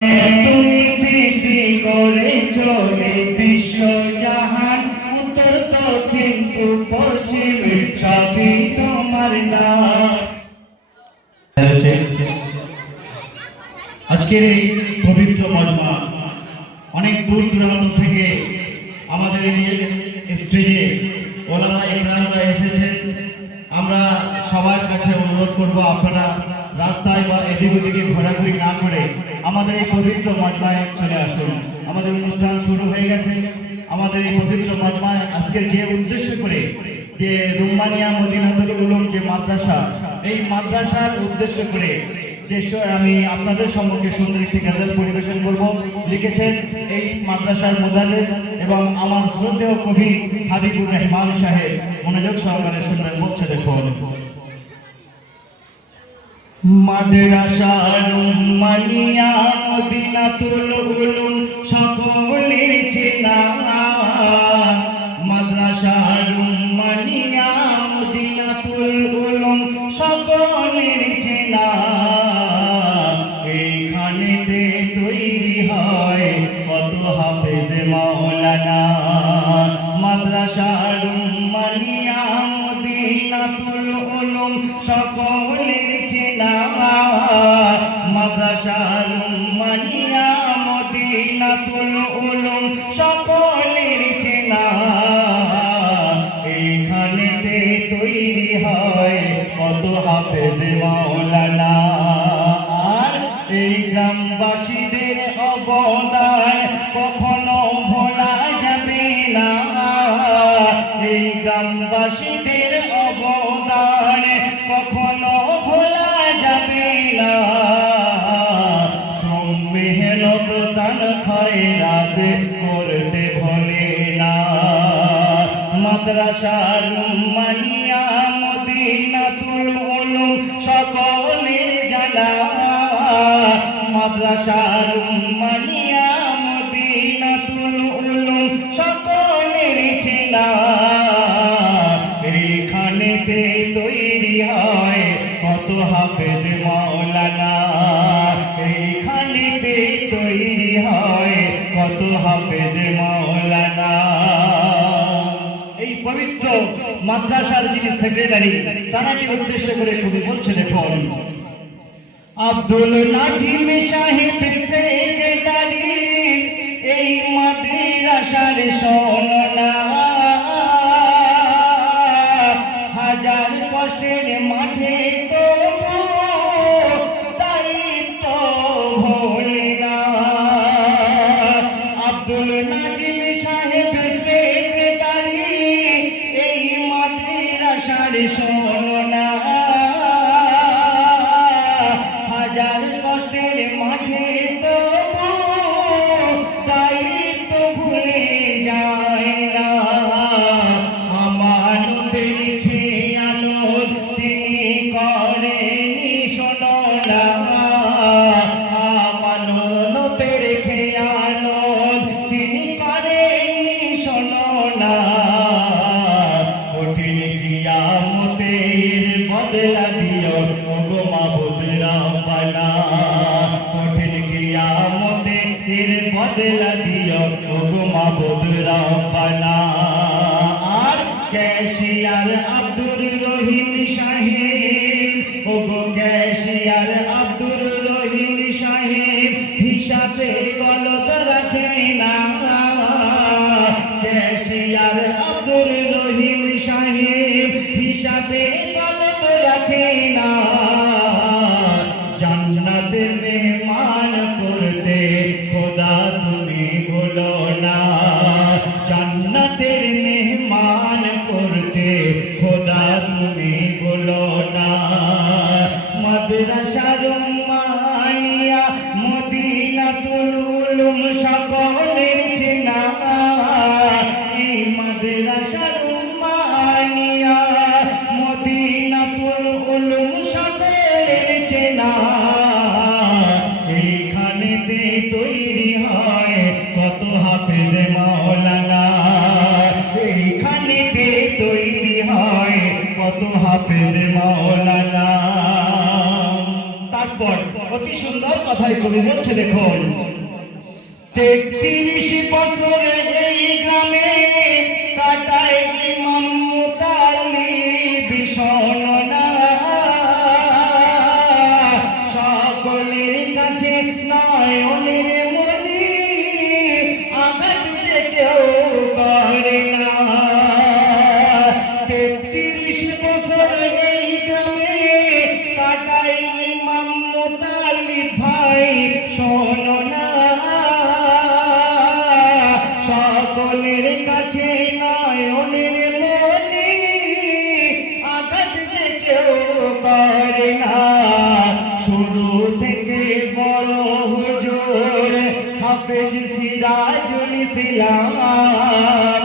তুমি সৃষ্টি করেছো এই বিশ্ব জাহান, উত্তর দক্ষিণ পূর্ব পশ্চিম সবই তোমার দান। আজকের এই পবিত্র মজমা অনেক দূর দূরান্ত থেকে আমাদের এই স্টেজে ওলামা ইকরামরা এসেছেন। আমরা সবার কাছে অনুরোধ করব, আপনারা রাস্তায় বা এদিক ওদিকে ঘোরাঘুরি না করে আমাদের এই পবিত্র মজমায় চলে আসুন। আমাদের অনুষ্ঠান শুরু হয়ে গেছে। আমাদের এই পবিত্র মজমায় আজকের যে উদ্দেশ্য করে যে রুম্মানিয়া মদিনাতুল উলুম যে মাদ্রাসা, এই মাদ্রাসার উদ্দেশ্য করে যে আমি আপনাদের সম্মুখে সুন্দর একটি গাজল পরিবেশন করব, লিখেছেন এই মাদ্রাসার মুদাররিস এবং আমার শ্রদ্ধেয় কবি হাবিবুর রহমান সাহেব। মনোযোগ সহকারে শুনবেন, বলছে দেখুন। মাদ্রাসা রুম্মানিয়া মদিনাতুল উলুম সকলের চেনা, মাদ্রাসা রুম্মানিয়া মদিনাতুল উলুম সকলের চেনা। এইখানেতে তৈরি হয় কত হাফেজ মাওলানা, মাদ্রাসা রুম্মানিয়া মদিনাতুল উলুম সকলের চেনা, মাদ্রাসা রুম্মানিয়া মদিনাতুল উলুম সকলের চেনা। এইখানেতে তৈরি হয় কত হাফেজ মাওলানা। আর এই গ্রামবাসীদের অবদান কখনো ভোলা যাবে না, এই গ্রামবাসীদের অবদান কখনো ভোলা যাবে না। শ্রম মেহনত দান খয়রাত করতে ভোলে না, মাদ্রাসা রুম্মানিয়া মদিনাতুল উলুম সকলের জানা, মাদ্রাসা রুম্মানিয়া মদিনাতুল উলুম সকলের চেনা। এইখানেতে তৈরি হয় কত হাফেজ মাওলানা, এইখানেতে তৈরি হয় কত হাফেজ মাওলানা। এই পবিত্র মাদ্রাসার যিনি সেক্রেটারি, তারাকে উদ্দেশ্য করে কবি বলছে দেখুন। আব্দুল নাজিম সাহেব সেক্রেটারি এই মাদ্রাসার সোনা, হাজার কষ্টের মাঝে তবু দায়িত্ব ভোলে না। আব্দুল নাজিম সাহেব সেক্রেটারি এই মাদ্রাসার সোনা, হাজার কষ্টের মাঝে তবু দায়িত্ব ভুলে যায় না। আমানতের খেয়ানত তিনি করেনি শোনো না, আমানতের খেয়ানত তিনি করেনি শোনো না। কঠিন কিয়ামতের বদলা দিও ওগো মাবুদ রাব্বানা, কঠিন কিয়ামতের বদলা দিও ওগো মাবুদ রাব্বানা। আর ক্যাশিয়ার আব্দুর রহিম সাহেব, ওগো ক্যাশিয়ার আব্দুর রহিম সাহেব হিসাবে গলত রাখে না, ক্যাশিয়ার আব্দুর রহিম সাহেব হিসাবে গলত রাখে না। জান্নাতের মেহমান করতে খোদা তুমি ভুলো না, জান্নাতের মেহমান করতে খোদা তুমি ভুলো না। মাদ্রাসা রুম্মানিয়া মদিনাতুল উলুম সকলের চেনা, এই মাদ্রাসা রুম্মানিয়া মদিনাতুল উলুম সকলের চেনা। এইখানেতে তৈরি হয় কত হাফেজ মাওলানা, এইখানেতে তৈরি হয় কত হাফেজ মাওলানা। তারপর অতি সুন্দর সুন্দর কথাই কবি বলছে দেখুন 33 বছরে এই গ্রামে কাটায় ইমাম মুতালিব শোনা সকলের কাছে নয়নের মনি আঘাত যে কেউ করে না 33 বছর এই গ্রামে কাটায় ইমাম মুতালিব ভাই শোনো না সকলের কাছে নয়নের মনি আঘাত যে কেউ করে না শুরু থেকে বড় হুজুর হাফেজ সিরাজুল ইসলাম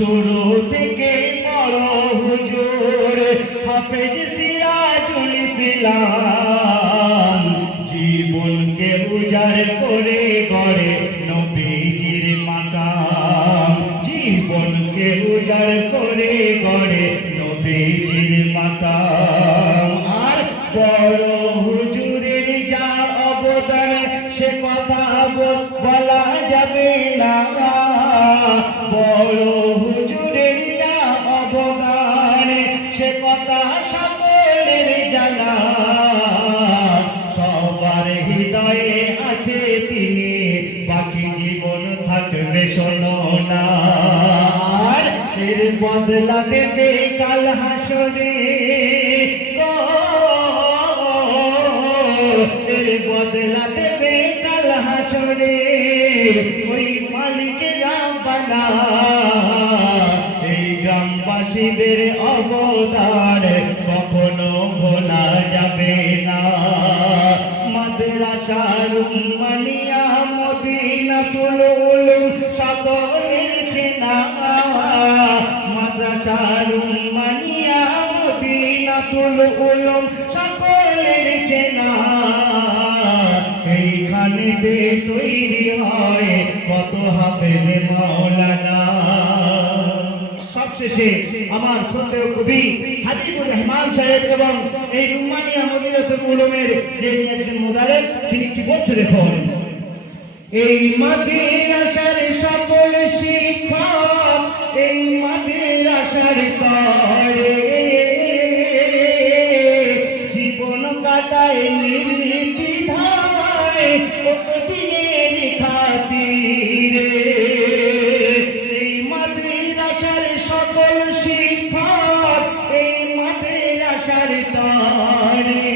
শুরু থেকে বড় হুজুর হাফেজ সিরাজুল ইসলাম জীবনকে উজাড় করে গড়ে নবীজির মাকাম জীবনকে উজাড় করে গড়ে নবীজির মাকাম আর বড় হুজুরের যা অবদান সে কথা বলা যাবে না বড় হুজুরের যা অবদান সে কথা সকলের জানা সবার হৃদয়ে আছে তিনি বাকি জীবন থাকবে শোনো না আর এর বদলা দেবে কাল হাসরে এর বদলা দেবে কাল হাসরে ওই মালিকের রাব্বানা এই গ্রামবাসীদের অবদান কখনো ভোলা যাবে না মাদ্রাসার উম্মানিয়া মদিনাতুল উলুম সকলের চেনা মাদ্রাসার উম্মানিয়া মদিনাতুল উলুম সকলের চেনা এইখানেতে তৈরি হয় কত হাফেজ মাওলানা সবশেষে আমার শ্রদ্ধেয় কবি হাবিবুর রহমান সাহেব এবং এই রুমানিয়া মদিনাতুল উলুমের যে একজন মুদারেস তিনি কি বলছে দেখুন এই মাদ্রাসার সকল শিক্ষক এই মাদ্রাসার করে জীবন কাটায় নির্দ্বিধায় দিনের খাতিরে এই মাদ্রাসার সকল শিক্ষক এই মাদ্রাসার করে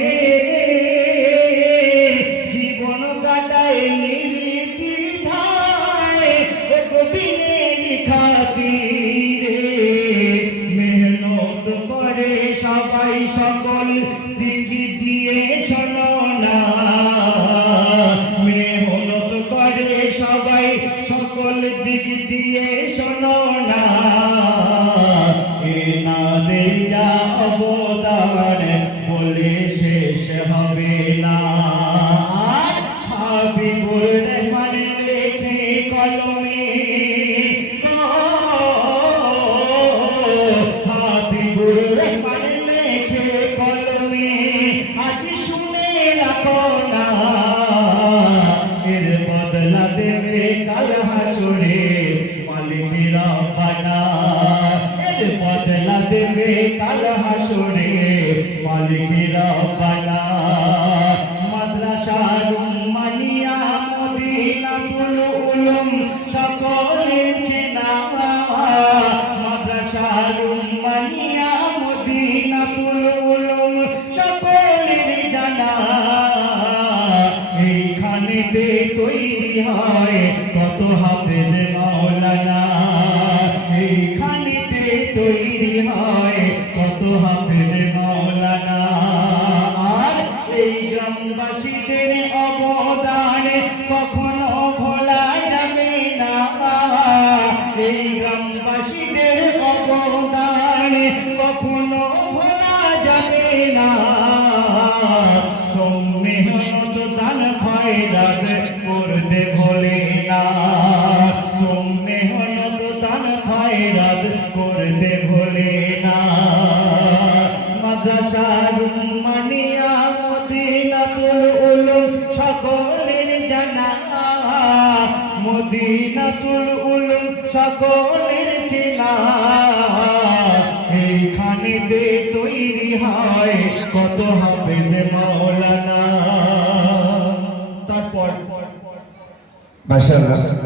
জীবন কাটায় নির্দ্বিধায় দিনের খাতিরে মেহনত করে সবাই সকল দিক দিয়ে শোনো না মেহনত করে সবাই সকল দিক দিয়ে শোনো না এনাদের যা অবদান বলে শেষ হবে না আর হাবিবুর রহমান লেখে কলমে হাবিবুর রহমান লেখে কলমে আজ শুনে রাখো না এর বদলা দেবে কাল হাসরে মালিক রাব্বানা এর বদলা দেবে কাল হাসরে মালিক রাব্বানা মাদ্রাসার উম্মানিয়া মদিনাতুল উলুম সকলের চেনা মাদ্রাসার উম্মানিয়া মদিনাতুল উলুম সকলের জানা এইখানেতে তৈরি হয় কত হাফেজ মাওলানা এইখানেতে তৈরি হয় কত হাফেজ মাওলানা আর এই গ্রামবাসীদের অবদান কখনো ভোলা যাবে না এই গ্রামবাসীদের অবদান কখনো ভোলা যাবে না মেহনত দান খয়রাত করতে ভোলে না মেহনত দান খয়রাত করতে ভোলে না মাদ্রাসার উম্মানিয়া মদিনাতুল উলুম মদিনাতুল উলুম সকলের চেনা, এইখানেতে তৈরি হয় কত হাফেজ মাওলানা। তারপর মাশাআল্লাহ।